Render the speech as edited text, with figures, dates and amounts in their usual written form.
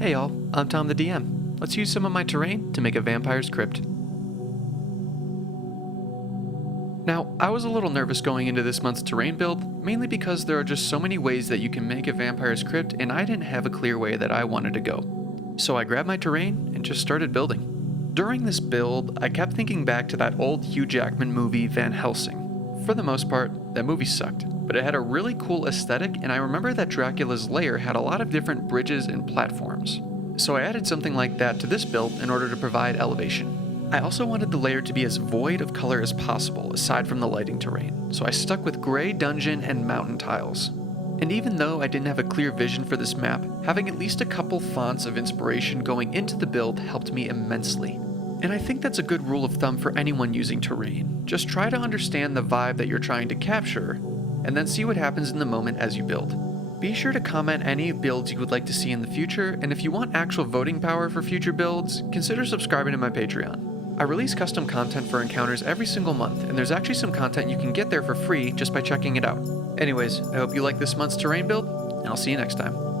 Hey y'all, I'm Tom the DM. Let's use some of my terrain to make a vampire's crypt. Now, I was a little nervous going into this month's terrain build, mainly because there are just so many ways that you can make a vampire's crypt and I didn't have a clear way that I wanted to go. So I grabbed my terrain and just started building. During this build, I kept thinking back to that old Hugh Jackman movie Van Helsing. For the most part, that movie sucked, but it had a really cool aesthetic, and I remember that Dracula's lair had a lot of different bridges and platforms. So I added something like that to this build in order to provide elevation. I also wanted the lair to be as void of color as possible aside from the lighting terrain, so I stuck with gray dungeon and mountain tiles. And even though I didn't have a clear vision for this map, having at least a couple fonts of inspiration going into the build helped me immensely. And I think that's a good rule of thumb for anyone using terrain. Just try to understand the vibe that you're trying to capture, and then see what happens in the moment as you build. Be sure to comment any builds you would like to see in the future, and if you want actual voting power for future builds, consider subscribing to my Patreon. I release custom content for encounters every single month, and there's actually some content you can get there for free just by checking it out. Anyways, I hope you like this month's terrain build, and I'll see you next time.